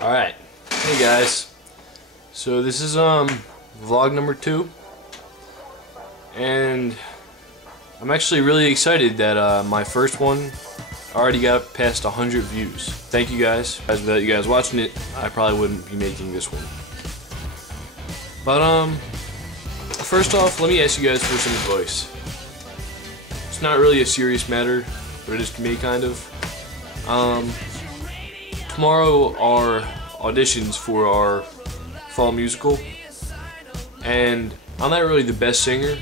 Alright, hey guys, so this is vlog number 2, and I'm actually really excited that my first one already got past 100 views. Thank you guys. Without you guys watching it, I probably wouldn't be making this one. But first off, let me ask you guys for some advice. It's not really a serious matter, but it is to me, kind of. Tomorrow are auditions for our fall musical, and I'm not really the best singer,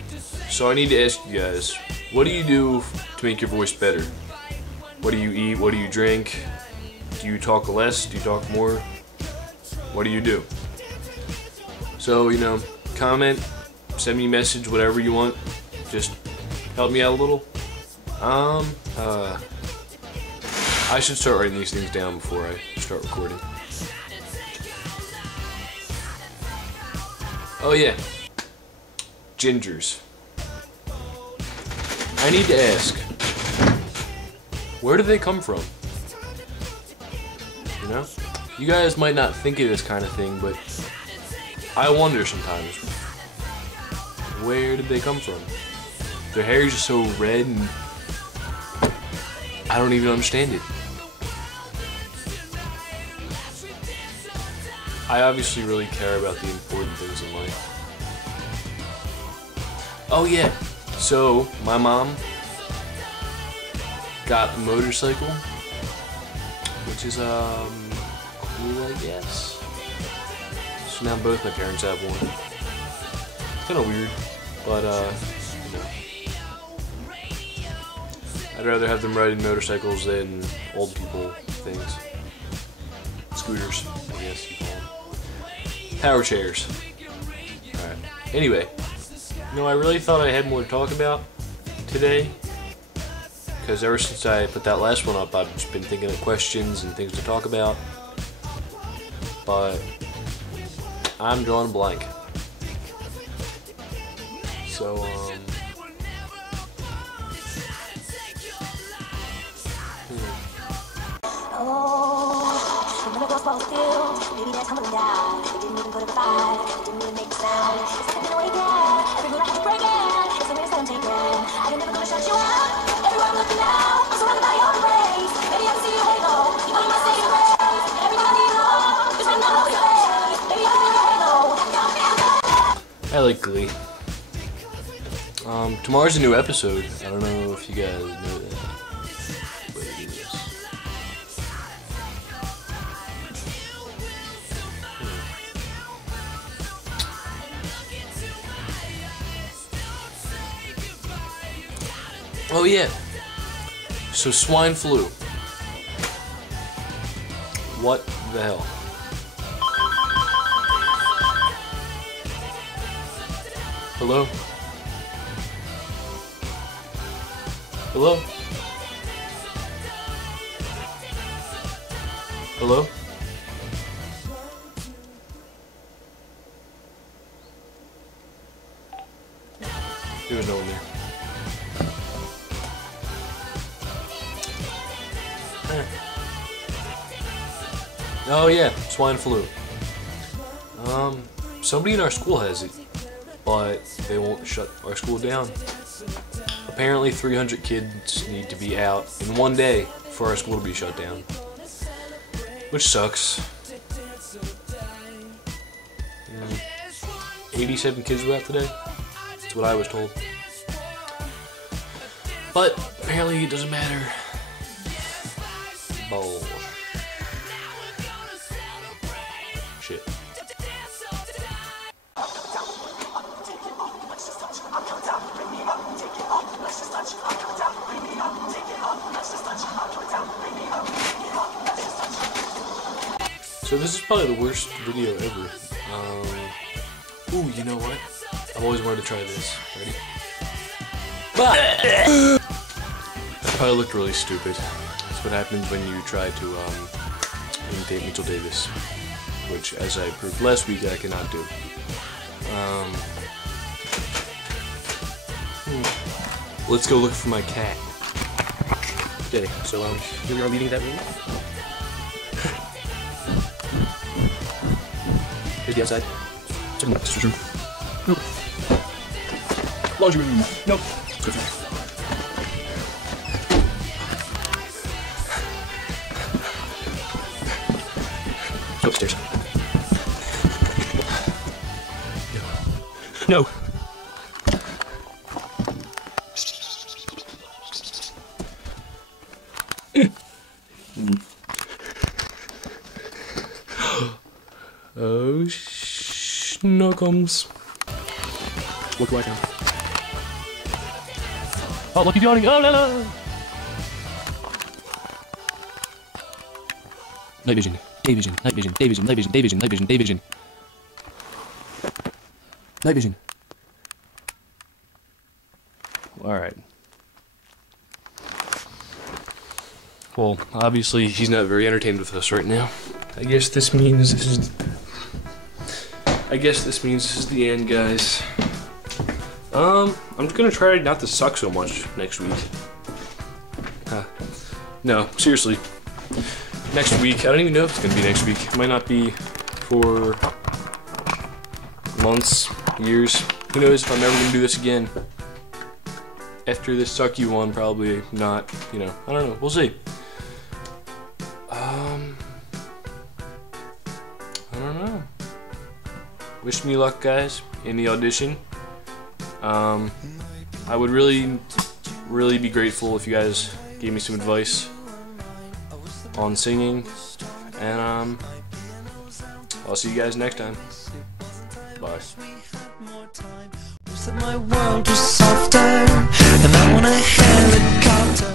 so I need to ask you guys, what do you do to make your voice better? What do you eat? What do you drink? Do you talk less? Do you talk more? What do you do? So, you know, comment, send me a message, whatever you want. Just help me out a little. I should start writing these things down before I start recording. Oh yeah, gingers. I need to ask, where do they come from? You know? You guys might not think of this kind of thing, but I wonder sometimes, where did they come from? Their hair is just so red and I don't even understand it. I obviously really care about the important things in life. Oh yeah, so my mom got a motorcycle, which is cool, I guess. So now both my parents have one. It's kind of weird, but you know, I'd rather have them riding motorcycles than old people things. Scooters, I guess you call them. Power chairs. Alright. Anyway, you know, I really thought I had more to talk about today, because ever since I put that last one up, I've just been thinking of questions and things to talk about, but I'm drawing a blank. So, Maybe that's humbling down. They didn't even put up a fight. Didn't even make a sound. It's taking away again. Every rule I have to break it. It's the weirdest that I'm taking. I am never gonna shut you out. Everywhere I'm looking now, I'm surrounded by your praise. Maybe I can see your halo. You know you must say your praise. Everything I need to know is written all over your face. Maybe I can see your halo. I like Glee. Tomorrow's a new episode. I don't know if you guys know that. But it is. Oh yeah, so swine flu. What the hell? Hello? Hello? Hello? There was no one there. Oh yeah, swine flu. Somebody in our school has it, but they won't shut our school down. Apparently 300 kids need to be out in one day for our school to be shut down, which sucks. 87 kids were out today. That's what I was told. But apparently it doesn't matter. Bull. Shit. So this is probably the worst video ever. Ooh, you know what? I've always wanted to try this. Ready? That probably looked really stupid. That's what happens when you try to imitate Mitchell Davis, which, as I proved last week, I cannot do. Let's go look for my cat. Okay, so here we are leaving that room. the outside. Check in the sister's room. Nope. Laundry room. Nope. Let's go through. Go upstairs. No. Oh, snuggums. Look right now. Oh, look, he's yawning. Oh, no, no. Night vision. Day vision. Night vision. Day vision. Night vision. Day vision. Night vision. Day vision. Night vision. Alright. Well, obviously he's not very entertained with us right now. I guess this means this is the end, guys. I'm gonna try not to suck so much next week. No, seriously. Next week, I don't even know if it's gonna be next week. It might not be for months, years. Who knows if I'm ever gonna do this again. After this suck you one, probably not, you know, I don't know, we'll see. I don't know. Wish me luck, guys, in the audition. I would really be grateful if you guys gave me some advice on singing, and I'll see you guys next time. Bye. My world was softer, and I want a helicopter.